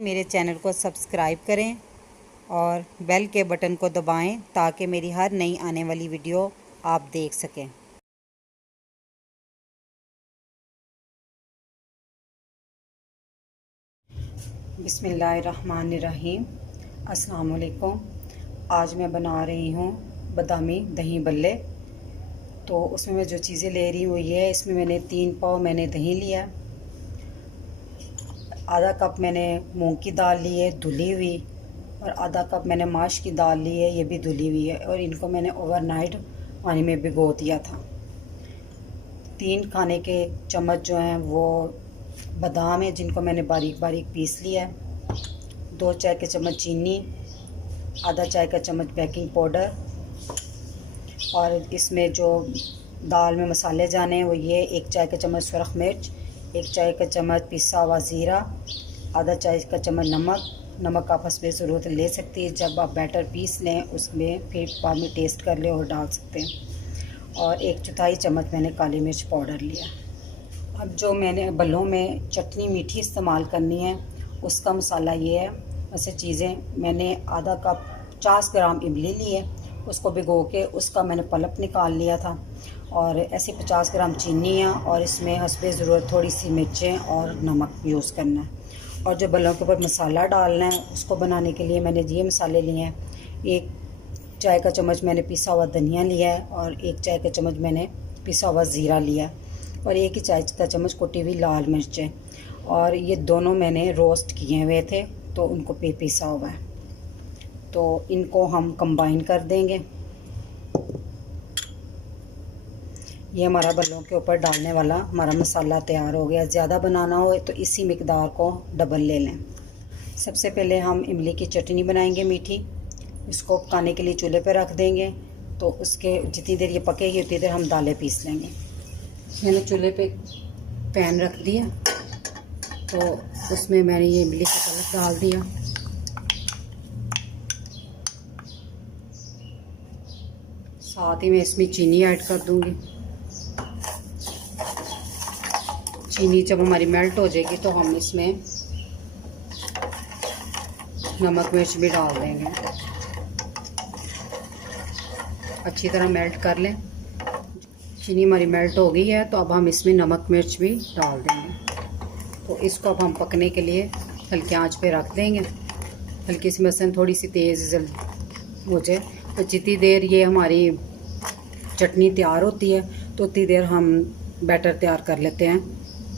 मेरे चैनल को सब्सक्राइब करें और बेल के बटन को दबाएं ताकि मेरी हर नई आने वाली वीडियो आप देख सकें। बिस्मिल्लाहिर्रहमानिर्रहीम। अस्सलाम वालेकुम। आज मैं बना रही हूँ बादामी दही बल्ले। तो उसमें मैं जो चीज़ें ले रही हूँ ये इसमें मैंने 3 पाव मैंने दही लिया, आधा कप मैंने मूंग की दाल ली है धुली हुई, और आधा कप मैंने माश की दाल ली है, ये भी धुली हुई है, और इनको मैंने ओवरनाइट पानी में भिगो दिया था। 3 खाने के चम्मच जो हैं वो बादाम है जिनको मैंने बारीक बारीक पीस लिया है, 2 चाय के चम्मच चीनी, आधा चाय का चम्मच बेकिंग पाउडर, और इसमें जो दाल में मसाले जाने हैं वो ये 1 चाय का चम्मच सुरख मिर्च, 1 चाय का चम्मच पिसा हुआ ज़ीरा, आधा चाय का चम्मच नमक आप हस्बे ज़रूरत ले सकती है। जब आप बैटर पीस लें उसमें फिर बाद में टेस्ट कर लें और डाल सकते हैं। और 1/4 चम्मच मैंने काली मिर्च पाउडर लिया। अब जो मैंने बल्लों में चटनी मीठी इस्तेमाल करनी है उसका मसाला ये है। वैसे चीज़ें मैंने आधा कप 50 ग्राम इमली ली है, उसको भिगो के उसका मैंने पल्प निकाल लिया था, और ऐसे 50 ग्राम चीनी है, और इसमें हस्बे ज़रूरत थोड़ी सी मिर्चें और नमक यूज़ करना है। और जो बल्लों के ऊपर मसाला डालना है उसको बनाने के लिए मैंने ये मसाले लिए हैं। 1 चाय का चम्मच मैंने पिसा हुआ धनिया लिया है, और 1 चाय का चम्मच मैंने पिसा हुआ ज़ीरा लिया है, और 1 ही चाय का चम्मच कुटी हुई लाल मिर्चें, और ये दोनों मैंने रोस्ट किए हुए थे तो उनको पीसा हुआ है। तो इनको हम कंबाइन कर देंगे। ये हमारा बल्लों के ऊपर डालने वाला हमारा मसाला तैयार हो गया। ज़्यादा बनाना हो तो इसी मिकदार को डबल ले लें। सबसे पहले हम इमली की चटनी बनाएंगे मीठी। इसको पकाने के लिए चूल्हे पर रख देंगे, तो उसके जितनी देर ये पकेगी उतनी देर हम दालें पीस लेंगे। मैंने चूल्हे पे पैन रख दिया, तो उसमें मैंने ये इमली का पल्प डाल दिया, साथ ही मैं इसमें चीनी ऐड कर दूंगी। चीनी जब हमारी मेल्ट हो जाएगी तो हम इसमें नमक मिर्च भी डाल देंगे। अच्छी तरह मेल्ट कर लें। चीनी हमारी मेल्ट हो गई है तो अब हम इसमें नमक मिर्च भी डाल देंगे। तो इसको अब हम पकने के लिए हल्की आंच पे रख देंगे। हल्की सी मसलन थोड़ी सी तेज़ हो जाए, तो जितनी देर ये हमारी चटनी तैयार होती है तो उतनी देर हम बैटर तैयार कर लेते हैं,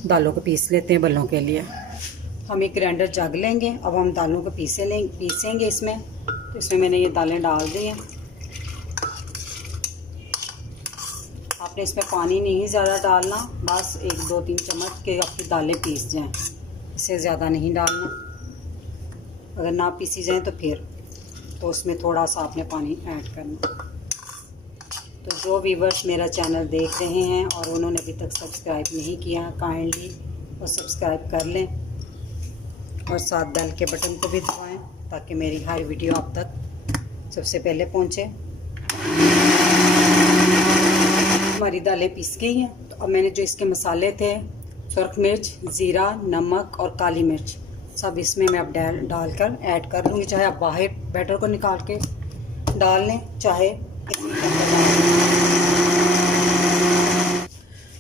दालों को पीस लेते हैं बल्लों के लिए। हम एक ग्राइंडर जग लेंगे। अब हम दालों को पीसेंगे इसमें। तो इसमें मैंने ये दालें डाल दी हैं। आपने इसमें पानी नहीं ज़्यादा डालना, बस 1 2 3 चम्मच के आपकी दालें पीस जाएं, इससे ज़्यादा नहीं डालना। अगर ना पीसी जाएं तो उसमें थोड़ा सा आपने पानी ऐड करना। तो जो व्यूवर्स मेरा चैनल देख रहे हैं और उन्होंने अभी तक सब्सक्राइब नहीं किया, काइंडली वो सब्सक्राइब कर लें, और साथ बेल के बटन को भी दबाएं ताकि मेरी हर वीडियो आप तक सबसे पहले पहुंचे। हमारी दालें पीस गई हैं। तो अब मैंने जो इसके मसाले थे, सुरख मिर्च, ज़ीरा, नमक और काली मिर्च, सब इसमें मैं अब डालकर ऐड कर लूँगी। चाहे आप बाहर बैटर को निकाल के डाल लें, चाहे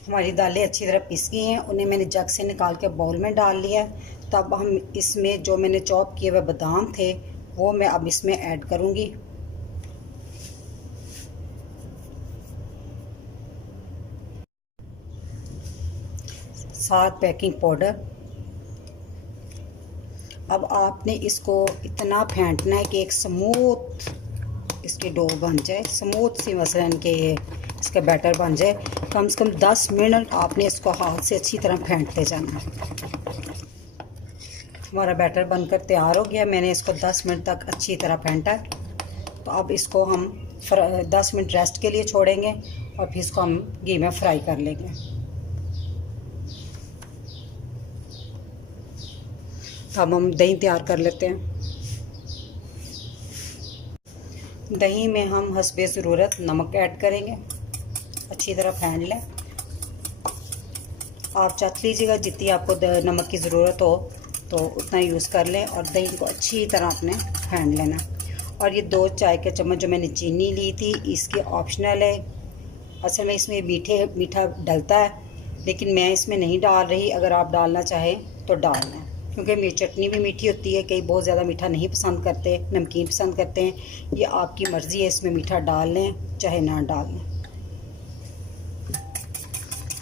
हमारी दालें अच्छी तरह पिस गई हैं। उन्हें मैंने जग से निकाल के बाउल में डाल लिया है। तब हम इसमें जो मैंने चॉप किए हुए बादाम थे वो मैं अब इसमें ऐड करूँगी। साथ बेकिंग पाउडर। अब आपने इसको इतना फेंटना है कि एक स्मूथ इसकी डो बन जाए, स्मूथ सी मसलन के इसका बैटर बन जाए। कम से कम 10 मिनट आपने इसको हाथ से अच्छी तरह फेंटते जाना है। हमारा बैटर बनकर तैयार हो गया। मैंने इसको 10 मिनट तक अच्छी तरह फेंटा। तो अब इसको हम 10 मिनट रेस्ट के लिए छोड़ेंगे, और फिर इसको हम घी में फ्राई कर लेंगे। अब हम दही तैयार कर लेते हैं। दही में हम हस्बे ज़रूरत नमक ऐड करेंगे, अच्छी तरह फेंट लें। आप चाख लीजिएगा जितनी आपको नमक की ज़रूरत हो तो उतना यूज़ कर लें और दही को अच्छी तरह अपने फेंट लेना। और ये 2 चाय के चम्मच जो मैंने चीनी ली थी, इसके ऑप्शनल है। असल में इसमें मीठा डलता है, लेकिन मैं इसमें नहीं डाल रही। अगर आप डालना चाहें तो डाल लें, क्योंकि मेरी चटनी भी मीठी होती है। कई बहुत ज़्यादा मीठा नहीं पसंद करते, नमकीन पसंद करते हैं। ये आपकी मर्ज़ी है, इसमें मीठा डाल लें चाहे ना डाल लें।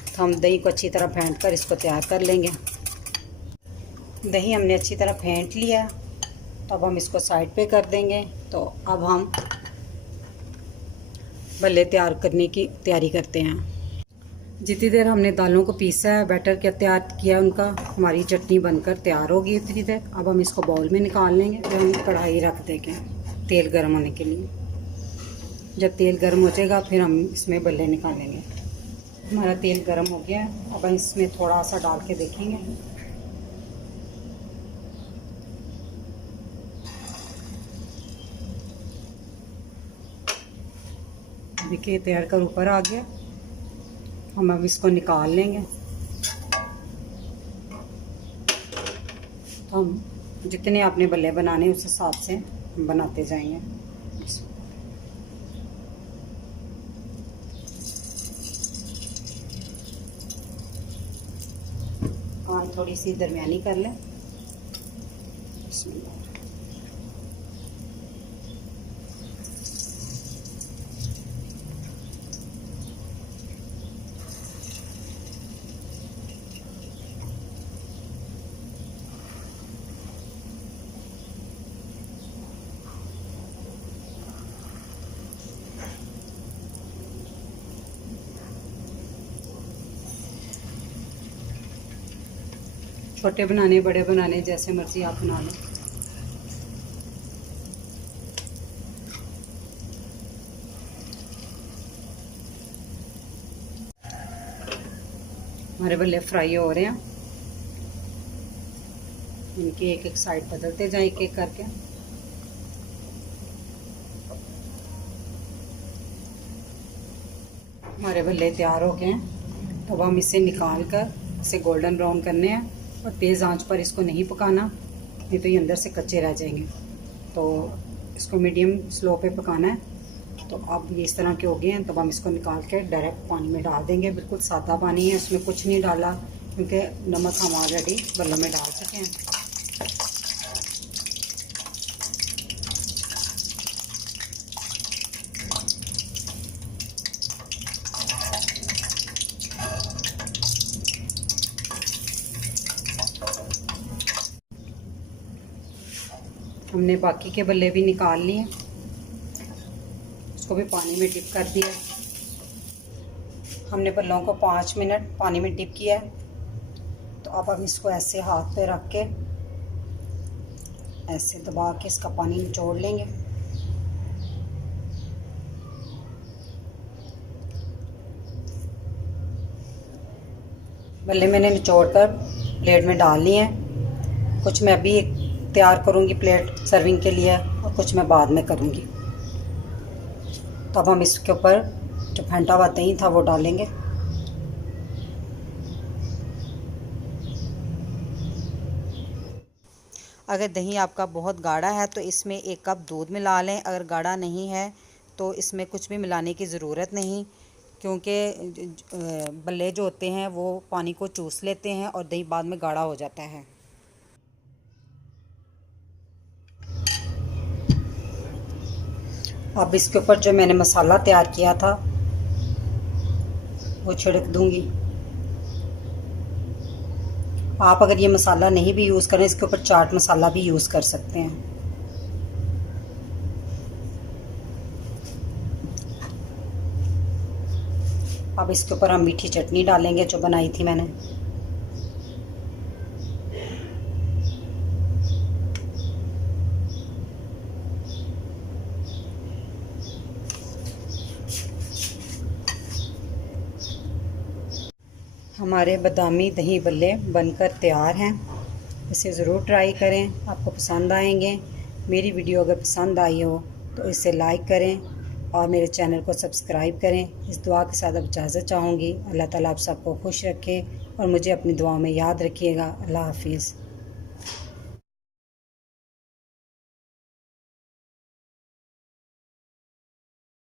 तो हम दही को अच्छी तरह फेंट कर इसको तैयार कर लेंगे। दही हमने अच्छी तरह फेंट लिया, तो अब हम इसको साइड पे कर देंगे। तो अब हम भल्ले तैयार करने की तैयारी करते हैं। जितनी देर हमने दालों को पीसा है, बैटर क्या तैयार किया उनका, हमारी चटनी बनकर तैयार होगी उतनी देर। अब हम इसको बाउल में निकाल लेंगे। फिर हम कढ़ाई रख देंगे तेल गर्म होने के लिए। जब तेल गर्म हो जाएगा फिर हम इसमें भल्ले निकालेंगे। हमारा तेल गर्म हो गया है, अब हम इसमें थोड़ा सा डाल के देखेंगे। देखिए तैयार कर ऊपर आ गया। हम अब इसको निकाल लेंगे। तो हम जितने आपने भल्ले बनाने उस हिसाब से बनाते जाएंगे। आँच थोड़ी सी दरमियानी कर लें। छोटे बनाने बड़े बनाने जैसे मर्जी आप बना लें। हमारे भल्ले फ्राई हो रहे हैं। इनकी एक एक साइड बदलते जाएं एक एक करके। हमारे भल्ले तैयार हो गए हैं। तो अब हम इसे निकाल कर इसे गोल्डन ब्राउन करने हैं, और तेज़ आंच पर इसको नहीं पकाना, नहीं तो ये अंदर से कच्चे रह जाएंगे। तो इसको मीडियम स्लो पे पकाना है। तो अब ये इस तरह के हो गए हैं। तो हम इसको निकाल के डायरेक्ट पानी में डाल देंगे। बिल्कुल सादा पानी है, उसमें कुछ नहीं डाला, क्योंकि नमक हम ऑलरेडी भल्लों में डाल चुके हैं। हमने बाकी के भल्ले भी निकाल लिए, उसको भी पानी में डिप कर दिया। हमने भल्लों को 5 मिनट पानी में डिप किया है। तो अब हम इसको ऐसे हाथ पे रख के ऐसे दबा के इसका पानी निचोड़ लेंगे। भल्ले मैंने निचोड़ कर प्लेट में डाल लिए हैं। कुछ मैं अभी तैयार करूँगी प्लेट सर्विंग के लिए, और कुछ मैं बाद में करूँगी। तो अब हम इसके ऊपर जो फेंटा हुआ दही था वो डालेंगे। अगर दही आपका बहुत गाढ़ा है तो इसमें 1 कप दूध मिला लें। अगर गाढ़ा नहीं है तो इसमें कुछ भी मिलाने की ज़रूरत नहीं, क्योंकि भल्ले जो होते हैं वो पानी को चूस लेते हैं और दही बाद में गाढ़ा हो जाता है। अब इसके ऊपर जो मैंने मसाला तैयार किया था वो छिड़क दूंगी। आप अगर ये मसाला नहीं भी यूज़ करें, इसके ऊपर चाट मसाला भी यूज़ कर सकते हैं। अब इसके ऊपर हम मीठी चटनी डालेंगे जो बनाई थी मैंने। हमारे बादामी दही भल्ले बनकर तैयार हैं। इसे ज़रूर ट्राई करें, आपको पसंद आएंगे। मेरी वीडियो अगर पसंद आई हो तो इसे लाइक करें और मेरे चैनल को सब्सक्राइब करें। इस दुआ के साथ अब इजाज़त चाहूँगी। अल्लाह ताला आप सबको खुश रखे और मुझे अपनी दुआ में याद रखिएगा। अल्लाह हाफिज़।